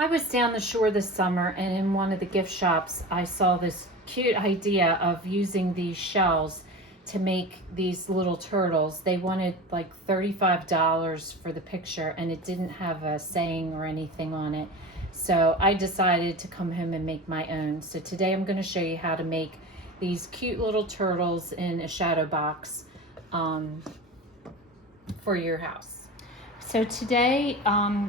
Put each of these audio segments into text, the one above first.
I was down the shore this summer, and in one of the gift shops I saw this cute idea of using these shells to make these little turtles. They wanted like $35 for the picture, and it didn't have a saying or anything on it. So I decided to come home and make my own. So today I'm going to show you how to make these cute little turtles in a shadow box for your house. So today,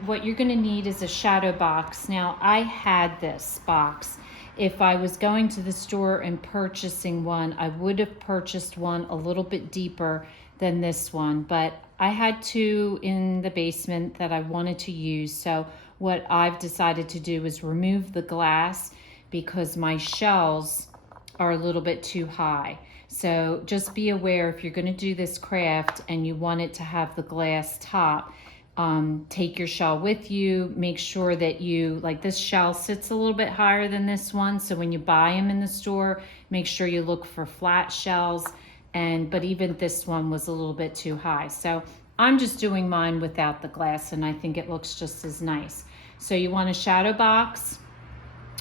what you're going to need is a shadow box. Now, I had this box. If I was going to the store and purchasing one, I would have purchased one a little bit deeper than this one, but I had two in the basement that I wanted to use. So what I've decided to do is remove the glass because my shells are a little bit too high. So just be aware if you're going to do this craft and you want it to have the glass top, take your shell with you. Make sure that like this shell sits a little bit higher than this one. So when you buy them in the store, make sure you look for flat shells. But even this one was a little bit too high. So I'm just doing mine without the glass, and I think it looks just as nice. So you want a shadow box.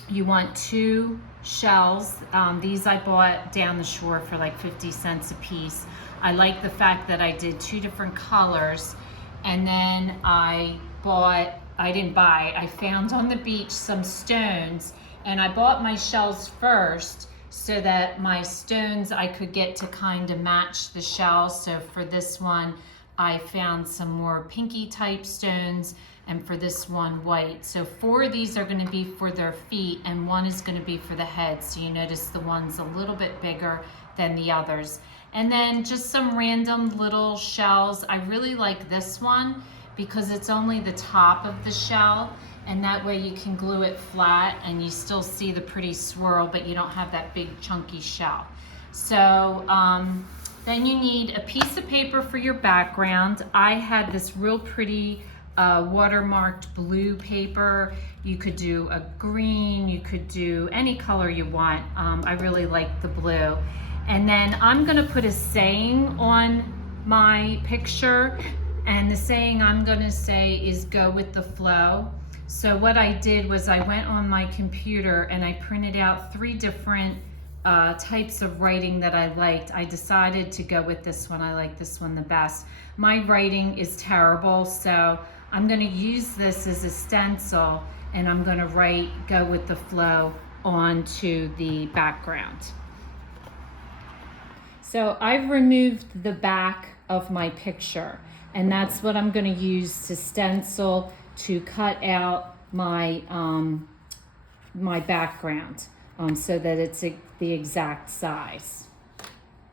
You want two shells. These I bought down the shore for like 50 cents a piece. I like the fact that I did two different colors. And then I found on the beach some stones, and I bought my shells first so that my stones I could get to kind of match the shells. So for this one, I found some more pinky type stones, and for this one, white. So 4 of these are going to be for their feet, and 1 is going to be for the head. So you notice the one's a little bit bigger than the others. And then just some random little shells. I really like this one because it's only the top of the shell, and that way you can glue it flat and you still see the pretty swirl, but you don't have that big chunky shell. So then you need a piece of paper for your background. I had this real pretty watermarked blue paper. You could do a green, you could do any color you want. I really like the blue. And then I'm gonna put a saying on my picture, and the saying I'm gonna say is go with the flow. So what I did was I went on my computer and I printed out 3 different types of writing that I liked. I decided to go with this one. I like this one the best. My writing is terrible, so I'm gonna use this as a stencil, and I'm gonna write go with the flow onto the background. So I've removed the back of my picture, and that's what I'm going to use to stencil to cut out my my background so that it's the exact size.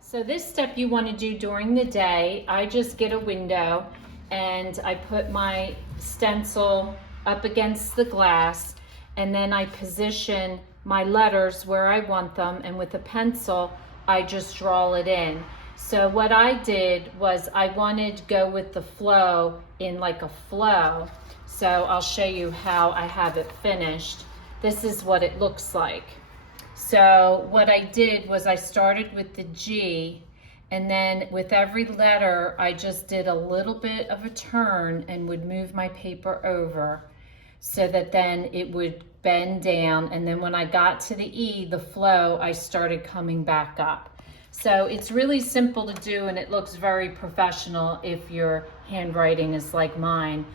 So this step you want to do during the day. I just get a window and I put my stencil up against the glass, and then I position my letters where I want them, and with a pencil I just draw it in. So what I did was I wanted to go with the flow in like a flow. So I'll show you how I have it finished. This is what it looks like. So what I did was I started with the G, and then with every letter I just did a little bit of a turn and would move my paper over so that then it would bend down, and then when I got to the E, the flow, I started coming back up. So it's really simple to do, and it looks very professional if your handwriting is like mine.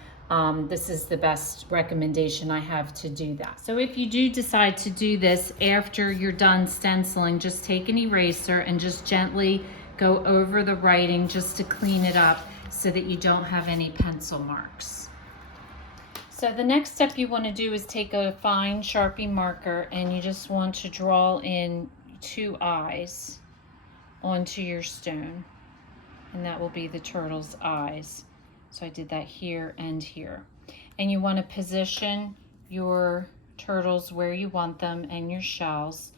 This is the best recommendation I have to do that. So if you do decide to do this after you're done stenciling, just take an eraser and just gently go over the writing just to clean it up so that you don't have any pencil marks. So the next step you want to do is take a fine Sharpie marker, and you just want to draw in 2 eyes onto your stone, and that will be the turtle's eyes. So I did that here and here. And you want to position your turtles where you want them and your shells,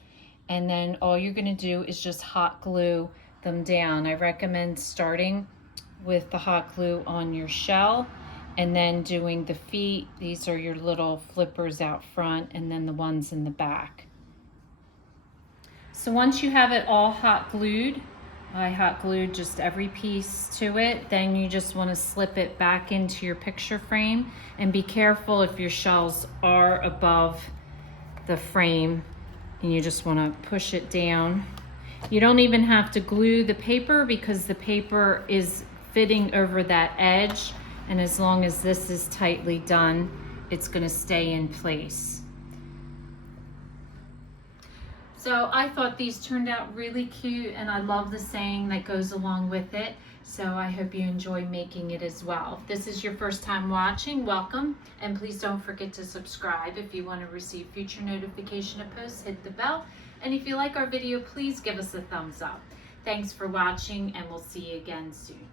and then all you're going to do is just hot glue them down. I recommend starting with the hot glue on your shell, and then doing the feet. These are your little flippers out front, and then the ones in the back. So once you have it all hot glued, I hot glued just every piece to it. Then you just want to slip it back into your picture frame, and be careful if your shells are above the frame, and you just want to push it down. You don't even have to glue the paper because the paper is fitting over that edge, and as long as this is tightly done, it's going to stay in place. So I thought these turned out really cute, and I love the saying that goes along with it. So I hope you enjoy making it as well. If this is your first time watching, welcome. And please don't forget to subscribe. If you want to receive future notification of posts, hit the bell. And if you like our video, please give us a thumbs up. Thanks for watching, and we'll see you again soon.